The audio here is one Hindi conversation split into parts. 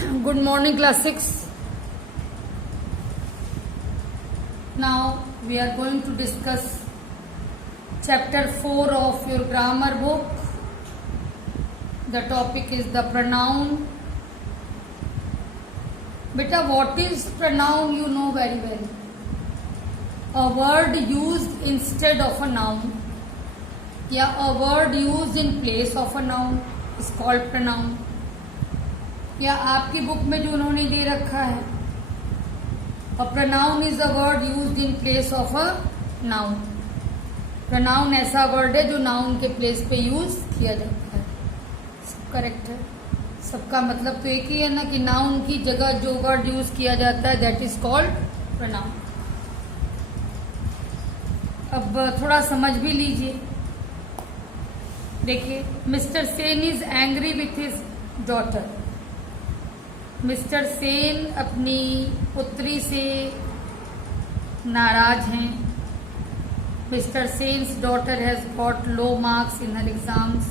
Good morning, class 6. Now we are going to discuss chapter 4 of your grammar book. The topic is the pronoun. Beta, what is pronoun? You know very well. A word used instead of a noun, या a word used in place of a noun is called pronoun. या आपकी बुक में जो उन्होंने दे रखा है, a pronoun is a word used in place of a noun. pronoun ऐसा वर्ड है जो नाउन के प्लेस पे यूज किया जाता है. सब करेक्ट है. सबका मतलब तो एक ही है ना कि नाउन की जगह जो वर्ड यूज किया जाता है दैट इज कॉल्ड pronoun. अब थोड़ा समझ भी लीजिए. देखिए, mister Sen is angry with his daughter. Mister Sen अपनी पुत्री से नाराज हैं. Mister sense daughter has got low marks in her exams.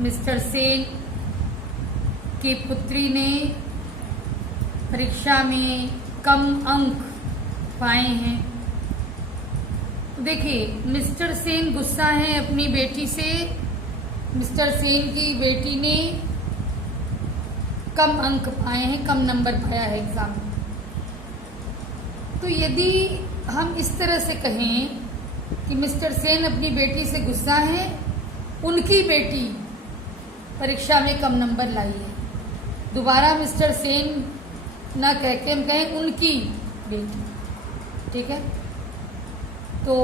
Mister Sen की पुत्री ने परीक्षा में कम अंक पाए हैं. देखिए, मिस्टर सेन गुस्सा है अपनी बेटी से. मिस्टर सेन की बेटी ने कम अंक पाए हैं, कम नंबर पाया है एग्जाम में. तो यदि हम इस तरह से कहें कि मिस्टर सेन अपनी बेटी से गुस्सा है, उनकी बेटी परीक्षा में कम नंबर लाई है. दोबारा मिस्टर सेन ना कह के हम कहें उनकी बेटी. ठीक है, तो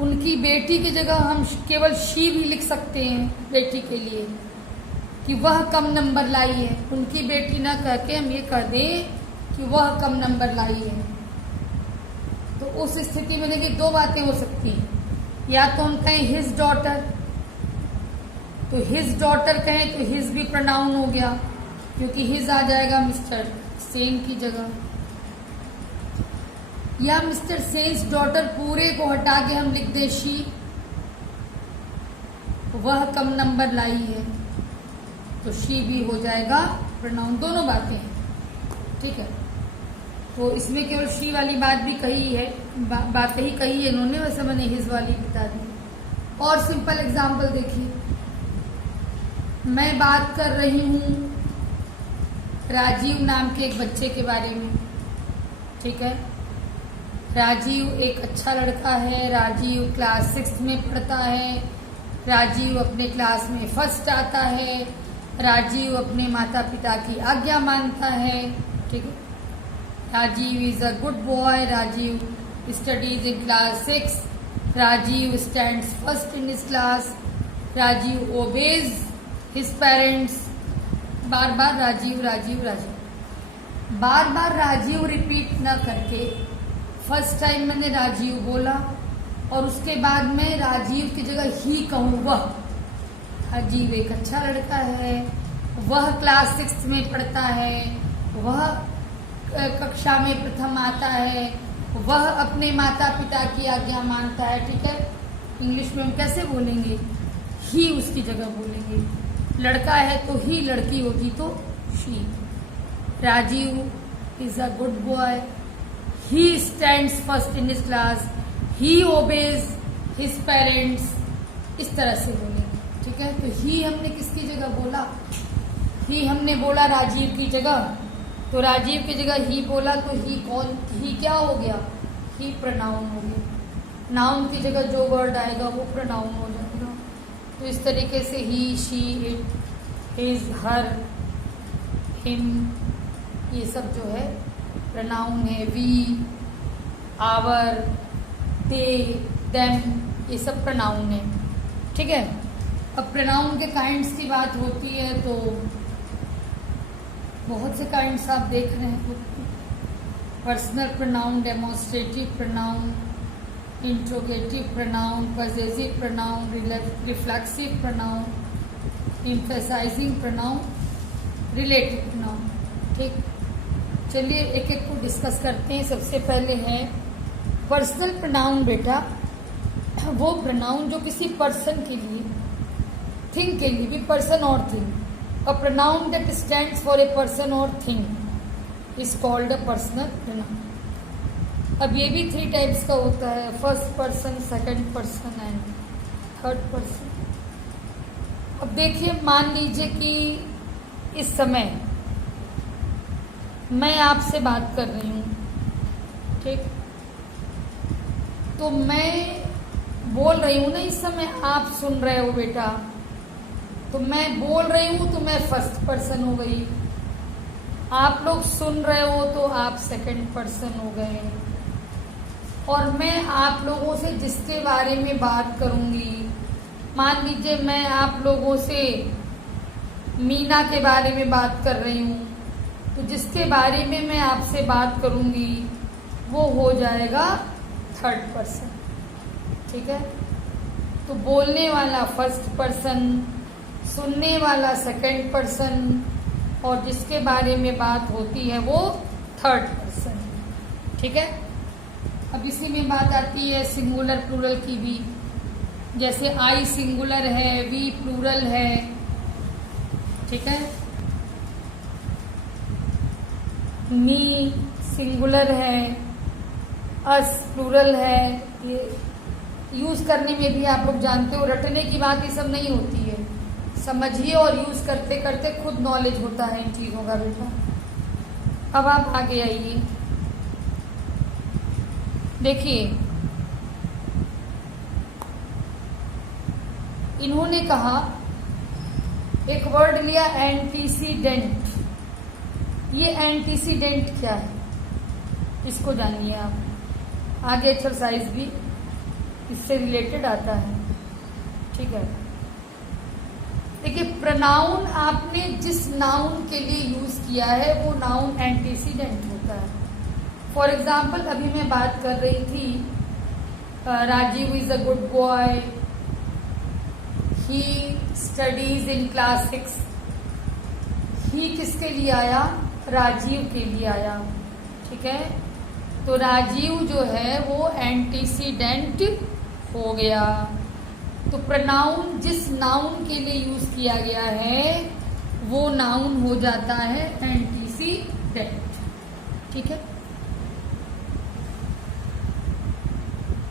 उनकी बेटी की जगह हम केवल शी भी लिख सकते हैं बेटी के लिए कि वह कम नंबर लाई है. उनकी बेटी ना कह के हम ये कह दें कि वह कम नंबर लाई है. तो उस स्थिति में देखिए दो बातें हो सकती हैं. या तो हम कहें हिज डॉटर, तो हिज डॉटर कहें तो हिज भी प्रोनाउन हो गया क्योंकि हिज आ जाएगा मिस्टर सेन की जगह. या मिस्टर सेन्स डॉटर पूरे को हटा के हम लिख दें शी, वह कम नंबर लाई है, तो शी भी हो जाएगा प्रोनाउन. दोनों बातें हैं. ठीक है, तो इसमें केवल शी वाली बात भी कही है, बात ही कही है इन्होंने, वैसे मैंने हिज वाली बता दी. और सिंपल एग्जाम्पल देखिए, मैं बात कर रही हूं राजीव नाम के एक बच्चे के बारे में. ठीक है, राजीव एक अच्छा लड़का है. राजीव क्लास 6 में पढ़ता है. राजीव अपने क्लास में फर्स्ट आता है. राजीव अपने माता पिता की आज्ञा मानता है. ठीक है, Rajeev is a good boy. Rajeev studies in class 6. Rajeev stands first in his class. Rajeev obeys his parents. बार बार राजीव राजीव राजीव, बार बार राजीव रिपीट न करके फर्स्ट टाइम मैंने राजीव बोला और उसके बाद में राजीव की जगह ही कहूँ वह. राजीव एक अच्छा लड़का है. वह क्लास 6 में पढ़ता है. वह कक्षा में प्रथम आता है. वह अपने माता पिता की आज्ञा मानता है. ठीक है, इंग्लिश में हम कैसे बोलेंगे? ही उसकी जगह बोलेंगे. लड़का है तो ही, लड़की होगी तो she. Rajeev is a good boy. He stands first in his class. He obeys his parents. इस तरह से बोलेंगे. ठीक है, तो ही हमने किसकी जगह बोला? ही हमने बोला राजीव की जगह, तो राजीव की जगह ही बोला तो ही कौन? ही क्या हो गया? ही प्रोनाउन हो गया. नाउन की जगह जो वर्ड आएगा वो प्रोनाउन हो जाएगा. तो इस तरीके से ही, she, it, his, her, him, ये सब जो है प्रोनाउन है. वी, आवर, दे, देम, ये सब प्रोनाउन है. ठीक है, अब प्रोनाउन के काइंड्स की बात होती है तो बहुत से काइंड्स आप देख रहे हैं. Personal pronoun, demonstrative pronoun, interrogative pronoun, possessive pronoun, reflexive pronoun, emphasizing pronoun, relative pronoun. ठीक, चलिए एक एक को डिस्कस करते हैं. सबसे पहले है पर्सनल प्रोनाउन. बेटा, वो प्रोनाउन जो किसी पर्सन के लिए, थिंग के लिए भी, पर्सन और thing, A pronoun that stands for a person or thing is called a personal pronoun. अब ये भी 3 टाइप्स का होता है, first person, second person and third person. अब देखिए, मान लीजिए कि इस समय मैं आपसे बात कर रही हूँ, ठीक, तो मैं बोल रही हूँ ना, इस समय आप सुन रहे हो बेटा, तो मैं बोल रही हूँ तो मैं फर्स्ट पर्सन हो गई, आप लोग सुन रहे हो तो आप सेकंड पर्सन हो गए, और मैं आप लोगों से जिसके बारे में बात करूंगी, मान लीजिए मैं आप लोगों से मीना के बारे में बात कर रही हूँ, तो जिसके बारे में मैं आपसे बात करूंगी वो हो जाएगा थर्ड पर्सन, ठीक है। तो बोलने वाला फर्स्ट पर्सन, सुनने वाला सेकंड पर्सन, और जिसके बारे में बात होती है वो थर्ड पर्सन, ठीक है। अब इसी में बात आती है सिंगुलर प्लूरल की भी, जैसे आई सिंगुलर है, वी प्लूरल है, ठीक है, मी सिंगुलर है, अस प्लूरल है। ये यूज करने में भी आप लोग जानते हो, रटने की बात ये सब नहीं होती है, समझिए और यूज करते करते खुद नॉलेज होता है इन चीजों का बेटा। अब आप आगे आइए, देखिए इन्होंने कहा, एक वर्ड लिया एंटीसीडेंट। ये एंटीसीडेंट क्या है इसको जानिए आप, आगे एक्सरसाइज भी इससे रिलेटेड आता है, ठीक है। देखिए, प्रनाउन आपने जिस नाउन के लिए यूज किया है वो नाउन एंटीसीडेंट होता है। फॉर एग्जाम्पल, अभी मैं बात कर रही थी, Rajeev is a good boy, he studies in class 6। He किसके लिए आया? राजीव के लिए आया, ठीक है। तो राजीव जो है वो एंटीसीडेंट हो गया। तो प्रनाउन जिस नाउन के लिए यूज किया गया है वो नाउन हो जाता है एंटीसीडेंट, ठीक है।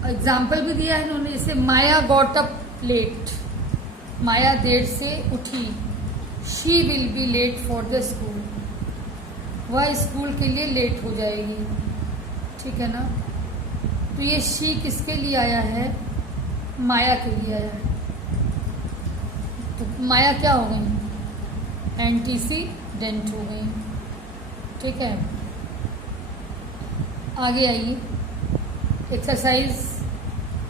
एग्जाम्पल भी दिया है इन्होंने, जैसे Maya got up late, Maya देर से उठी, she will be late for the school, वह स्कूल के लिए लेट हो जाएगी, ठीक है ना। तो ये शी किसके लिए आया है? माया के लिए आया है। तो माया क्या हो गई? एंटीसीडेंट हो गई, ठीक है। आगे आइए, exercise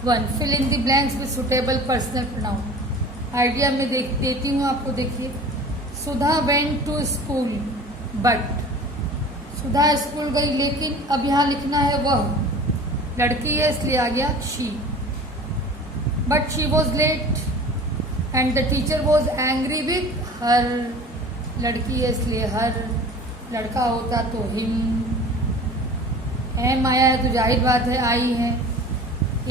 1, fill in the blanks with suitable personal pronoun. Idea में देती हूँ आपको, देखिए। Sudha went to school but, Sudha school गई लेकिन, अब यहाँ लिखना है वह, लड़की है इसलिए आ गया she. But she was late and the teacher was angry with her, लड़की है इसलिए हर, लड़का होता तो हिम। एम आया है तो जाहिर बात है आई है।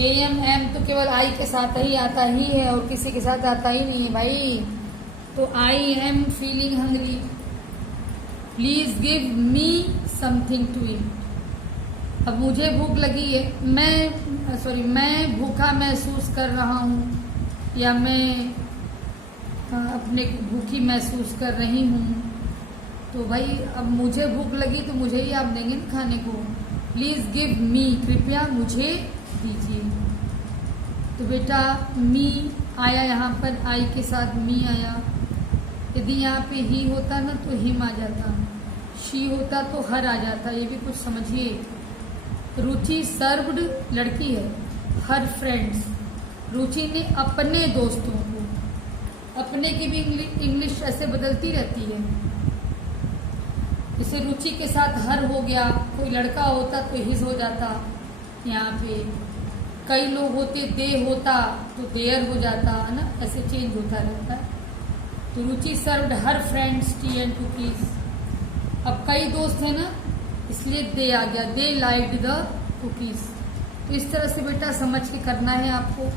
एम एम तो केवल आई के साथ ही आता ही है और किसी के साथ आता ही नहीं है भाई। तो I am feeling hungry, please give me something to eat. अब मुझे भूख लगी है, मैं भूखा महसूस कर रहा हूँ, या मैं अपने भूखी महसूस कर रही हूँ। तो भाई अब मुझे भूख लगी तो मुझे ही आप देंगे ना खाने को। प्लीज गिव मी, कृपया मुझे दीजिए। तो बेटा मी आया यहाँ पर, आई के साथ मी आया। यदि यहाँ पे ही होता ना तो हिम आ जाता, शी होता तो हर आ जाता। ये भी कुछ समझिए। रुचि सर्व्ड, लड़की है, हर फ्रेंड्स। रुचि ने अपने दोस्तों को, अपने की भी इंग्लिश ऐसे बदलती रहती है। जैसे रुचि के साथ हर हो गया, कोई लड़का होता तो हिज हो जाता। यहाँ पे कई लोग होते दे होता तो देयर हो जाता है ना, ऐसे चेंज होता रहता है। तो Ruchi served her friends tea and cookies. अब कई दोस्त है ना इसलिए दे आ गया, दे लाइक्ड द कुकीज। तो इस तरह से बेटा समझ के करना है आपको।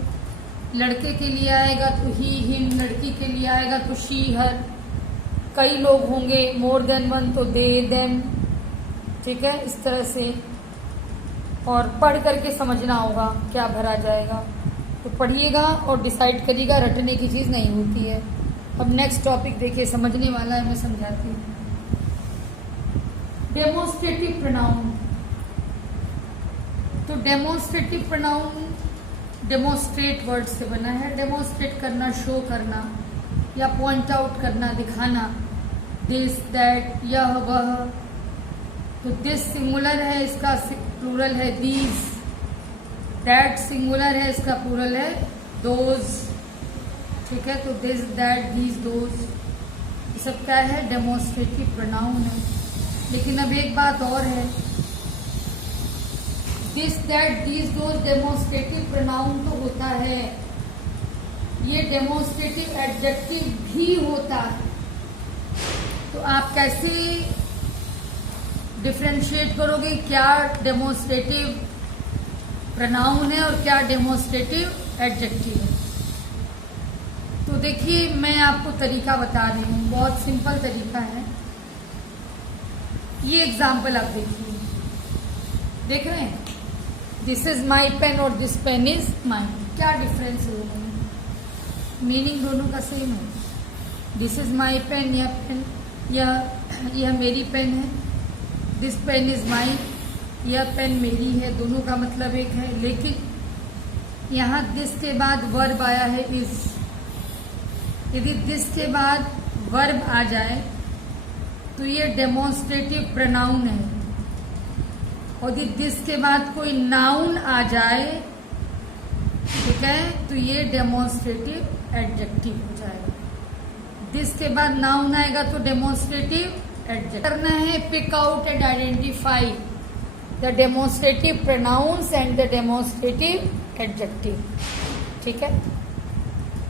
लड़के के लिए आएगा तो ही हिम, लड़की के लिए आएगा तो शी हर, कई लोग होंगे, मोर देन वन, तो दे देम, ठीक है, इस तरह से। और पढ़ करके समझना होगा क्या भरा जाएगा, तो पढ़िएगा और डिसाइड करिएगा, रटने की चीज़ नहीं होती है। अब नेक्स्ट टॉपिक देखिए, समझने वाला है, मैं समझाती हूँ। Demonstrative pronoun. तो डेमोन्स्ट्रेटिव प्रोनाउन डेमोन्स्ट्रेट वर्ड से बना है। डेमोन्स्ट्रेट करना, शो करना या पॉइंट आउट करना, दिखाना, दिस, दैट, यह, वह। तो दिस सिंगुलर है, इसका प्लूरल है दीज। दैट सिंगुलर है, इसका प्लूरल है दोज, ठीक है। तो दिस, दैट, दीज, दोज, ये सब क्या है? डेमोन्स्ट्रेटिव प्रोनाउन है। लेकिन अब एक बात और है, this, that, these, those demonstrative pronoun तो होता है, ये डेमोन्स्ट्रेटिव एडजेक्टिव भी होता है। तो आप कैसे डिफरेंशिएट करोगे क्या डेमोन्स्ट्रेटिव प्रोनाउन है और क्या डेमोन्स्ट्रेटिव एडजेक्टिव है? तो देखिए, मैं आपको तरीका बता रही हूँ, बहुत सिंपल तरीका है। ये एग्जाम्पल आप देखिए, देख रहे हैं, दिस इज माई पेन और दिस पेन इज माइन। क्या डिफरेंस है दोनों में? मीनिंग दोनों का सेम है। दिस इज माई पेन, यह पेन, यह मेरी पेन है। दिस पेन इज माइन, यह पेन मेरी है। दोनों का मतलब एक है, लेकिन यहाँ दिस के बाद वर्ब आया है इज। यदि दिस के बाद वर्ब आ जाए तो ये डेमोन्स्ट्रेटिव प्रोनाउन है, और यदि दिस के बाद कोई नाउन आ जाए, ठीक है, तो ये डेमोन्स्ट्रेटिव एडजेक्टिव हो जाएगा। दिस के बाद नाउन आएगा तो डेमोन्स्ट्रेटिव एडजेक्टिव। करना है pick out and identify the demonstrative pronouns and the demonstrative adjective, ठीक है।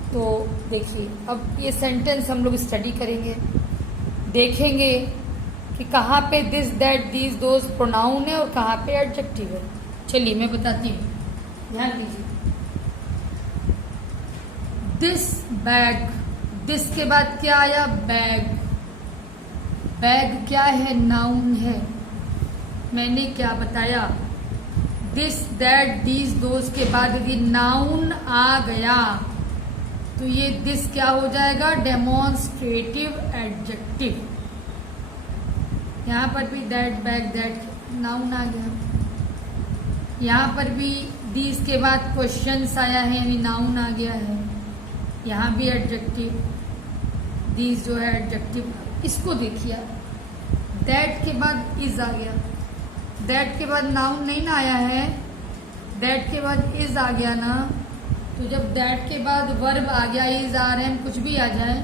तो देखिए, अब ये सेंटेंस हम लोग स्टडी करेंगे, देखेंगे कि कहाँ पे this, that, these, those pronoun है और कहाँ पे एडजेक्टिव है। चलिए मैं बताती हूँ, ध्यान दीजिए। दिस बैग, दिस के बाद क्या आया? बैग। बैग क्या है? नाउन है। मैंने क्या बताया? दिस, दैट, दीज, दोज के बाद यदि नाउन आ गया तो ये दिस क्या हो जाएगा? Demonstrative adjective. यहाँ पर भी दैट, बैग, दैट नाउन आ गया। यहाँ पर भी दीज के बाद क्वेश्चंस आया है, यानी नाउन आ गया है। यहाँ भी एडजेक्टिव, दीज जो है एडजेक्टिव। इसको देखिए, दैट के बाद इज आ गया। दैट के बाद नाउन नहीं ना आया है, दैट के बाद इज आ गया ना। तो जब दैट के बाद वर्ब आ गया, इज, आर, एम कुछ भी आ जाए,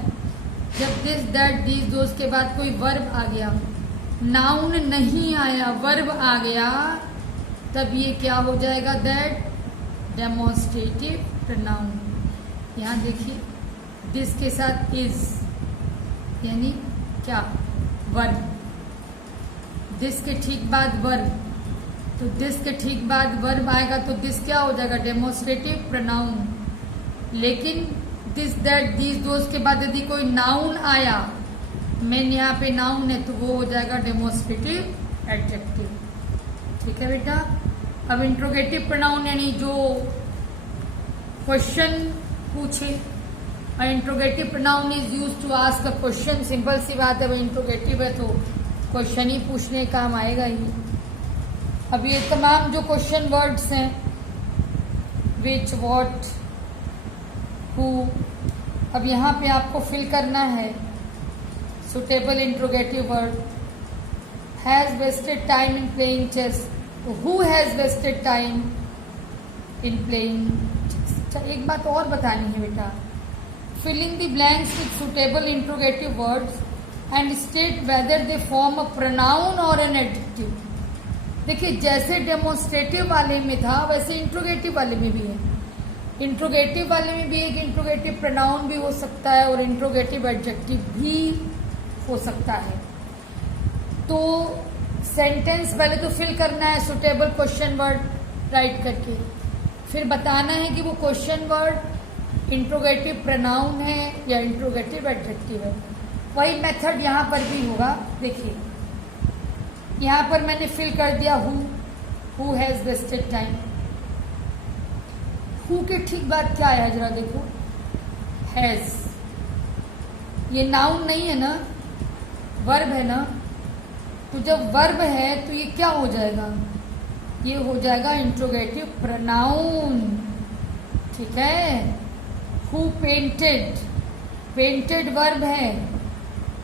जब दिस, दैट, दीज, दोज के बाद कोई वर्ब आ गया, नाउन नहीं आया, वर्ब आ गया, तब ये क्या हो जाएगा? That demonstrative pronoun. यहाँ देखिए, दिस के साथ इज, यानी क्या? वर्ब। दिस के ठीक बाद वर्ब, तो दिस के ठीक बाद वर्ब आएगा तो दिस क्या हो जाएगा? Demonstrative pronoun. लेकिन दिस, दैट, दीज, दोज के बाद यदि कोई नाउन आया, मेन यहाँ पे नाउन है, तो वो हो जाएगा डेमोन्स्ट्रेटिव एडजेक्टिव, ठीक है बेटा। अब इंट्रोगेटिव प्रोनाउन यानी जो क्वेश्चन पूछे। Interrogative pronoun is use to ask a question. Simple सी बात है, वो इंट्रोगेटिव है तो क्वेश्चन ही पूछने काम आएगा ही। अब ये तमाम जो क्वेश्चन वर्ड्स हैं, विच, व्हाट, हु, अब यहाँ पे आपको फिल करना है suitable interrogative word. Has wasted time in playing chess, तो who has wasted time in playing. एक बात और बतानी है बेटा, filling the blanks with suitable interrogative words and state whether they form a pronoun और एन एडजेक्टिव। देखिए, जैसे डेमोन्स्ट्रेटिव वाले में था वैसे इंट्रोगेटिव वाले में भी है। इंट्रोगेटिव वाले में भी एक इंट्रोगेटिव प्रोनाउन भी हो सकता है और इंट्रोगेटिव एडजेक्टिव भी हो सकता है। तो सेंटेंस पहले तो फिल करना है सुटेबल क्वेश्चन वर्ड राइट करके, फिर बताना है कि वो क्वेश्चन वर्ड इंट्रोगेटिव प्रोनाउन है या इंट्रोगेटिव एडजेक्टिव है। वही मेथड यहाँ पर भी होगा। देखिए यहाँ पर मैंने फिल कर दिया who has wasted time. Who के ठीक बाद क्या आया जरा देखो, हैज। ये नाउन नहीं है ना, वर्ब है ना। तो जब वर्ब है तो ये क्या हो जाएगा, ये हो जाएगा इंट्रोगेटिव प्रोनाउन। ठीक है। हु पेंटेड, पेंटेड वर्ब है,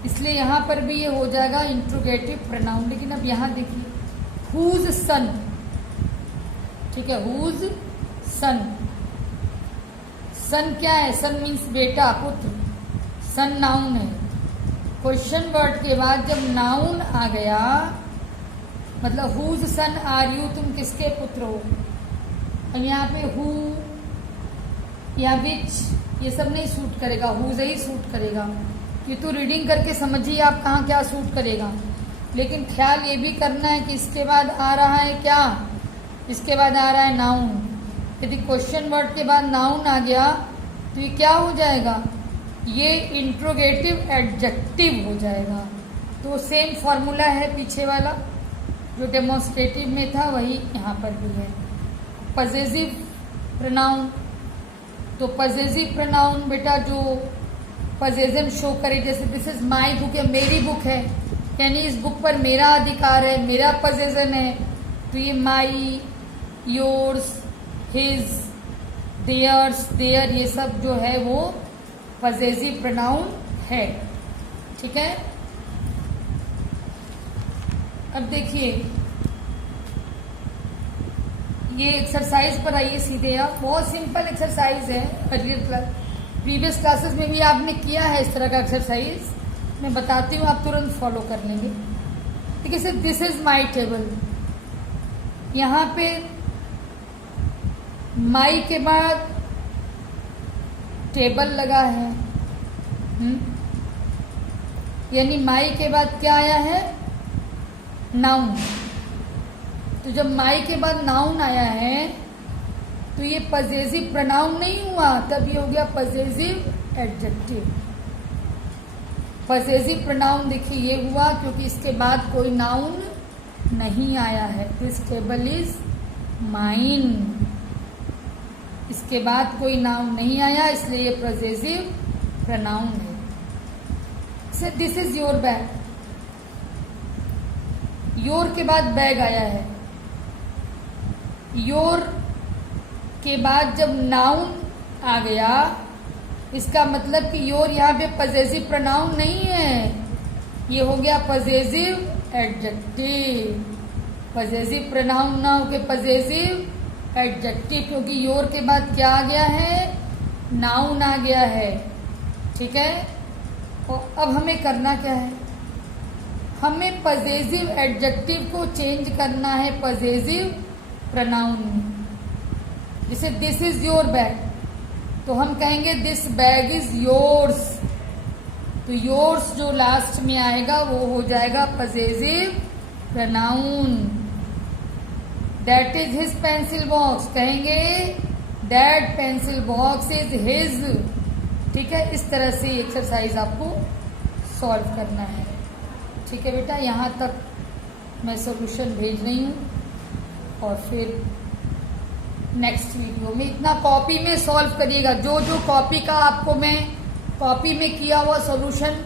इसलिए यहां पर भी ये हो जाएगा इंट्रोगेटिव प्रोनाउन। लेकिन अब यहां देखिए हुज सन, ठीक है, हुज सन। सन क्या है, सन मीन्स बेटा, पुत्र। सन नाउन है। क्वेश्चन वर्ड के बाद जब नाउन आ गया, मतलब हुज सन आर यू, तुम किसके पुत्र हो। अब यहाँ पे हु या विच ये सब नहीं सूट करेगा, हुज ही सूट करेगा। ये तो रीडिंग करके समझिए आप कहाँ क्या सूट करेगा। लेकिन ख्याल ये भी करना है कि इसके बाद आ रहा है क्या, इसके बाद आ रहा है नाउन। यदि क्वेश्चन वर्ड के बाद नाउन आ गया तो ये क्या हो जाएगा, ये इंट्रोगेटिव एडजेक्टिव हो जाएगा। तो सेम फॉर्मूला है पीछे वाला जो डेमोन्स्ट्रेटिव में था, वही यहाँ पर भी है। पजेसिव प्रोनाउन, तो पजेसिव प्रोनाउन बेटा जो पजेसिव शो करे, जैसे दिस इज माई बुक है, मेरी बुक है, यानी इस बुक पर मेरा अधिकार है, मेरा पजेशन है। तो ये माई, योर्स, हिज, देयर्स, देयर, ये सब जो है वो पजेसिव प्रोनाउन है। ठीक है। अब देखिए ये एक्सरसाइज पर आइए सीधे आप। बहुत सिंपल एक्सरसाइज है, प्रीवियस क्लासेस में भी आपने किया है इस तरह का एक्सरसाइज। मैं बताती हूँ, आप तुरंत फॉलो कर लेंगे। ठीक है। दिस इज माई टेबल, यहाँ पे माई के बाद टेबल लगा है, यानी माई के बाद क्या आया है, नाउन। तो जब माई के बाद नाउन आया है तो ये पजेसिव प्रोनाउन नहीं हुआ, तब ये हो गया पजेसिव एडजेक्टिव। पजेसिव प्रोनाउन देखिए ये हुआ क्योंकि इसके बाद कोई नाउन नहीं आया है। दिस टेबल इज माइन, इसके बाद कोई नाउन नहीं आया, इसलिए ये पजेसिव प्रोनाउन है। This is your bag, your के बाद बैग आया है। योर के बाद जब नाउन आ गया, इसका मतलब कि योर यहाँ पे पजेसिव प्रोनाउन नहीं है, ये हो गया पजेसिव एडजेक्टिव। पजेसिव प्रोनाउन ना होके पजेसिव एडजेक्टिव, क्योंकि योर के बाद क्या आ गया है, नाउन आ गया है। ठीक है। और अब हमें करना क्या है, हमें पजेसिव एडजेक्टिव को चेंज करना है पजेसिव प्रोनाउन में। जैसे दिस इज योर बैग, तो हम कहेंगे दिस बैग इज योर्स। तो योर्स जो लास्ट में आएगा वो हो जाएगा possessive pronoun. That is his pencil box, कहेंगे that pencil box is his. ठीक है। इस तरह से एक्सरसाइज आपको सॉल्व करना है। ठीक है बेटा, यहाँ तक मैं सॉल्यूशन भेज रही हूँ और फिर नेक्स्ट वीडियो में इतना कॉपी में सॉल्व करिएगा। जो जो कॉपी का आपको मैं कॉपी में किया हुआ सॉल्यूशन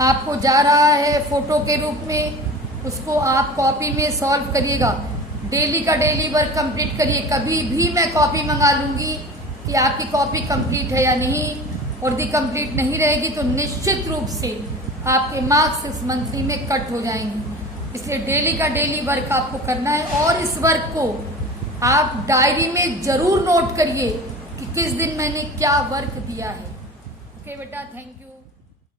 आपको जा रहा है फोटो के रूप में, उसको आप कॉपी में सॉल्व करिएगा। डेली का डेली वर्क कंप्लीट करिए। कभी भी मैं कॉपी मंगा लूंगी कि आपकी कॉपी कंप्लीट है या नहीं, और यदि कंप्लीट नहीं रहेगी तो निश्चित रूप से आपके मार्क्स इस मंथली में कट हो जाएंगे। इसलिए डेली का डेली वर्क आपको करना है, और इस वर्क को आप डायरी में जरूर नोट करिए कि किस दिन मैंने क्या वर्क दिया है। ओके बेटा, थैंक यू।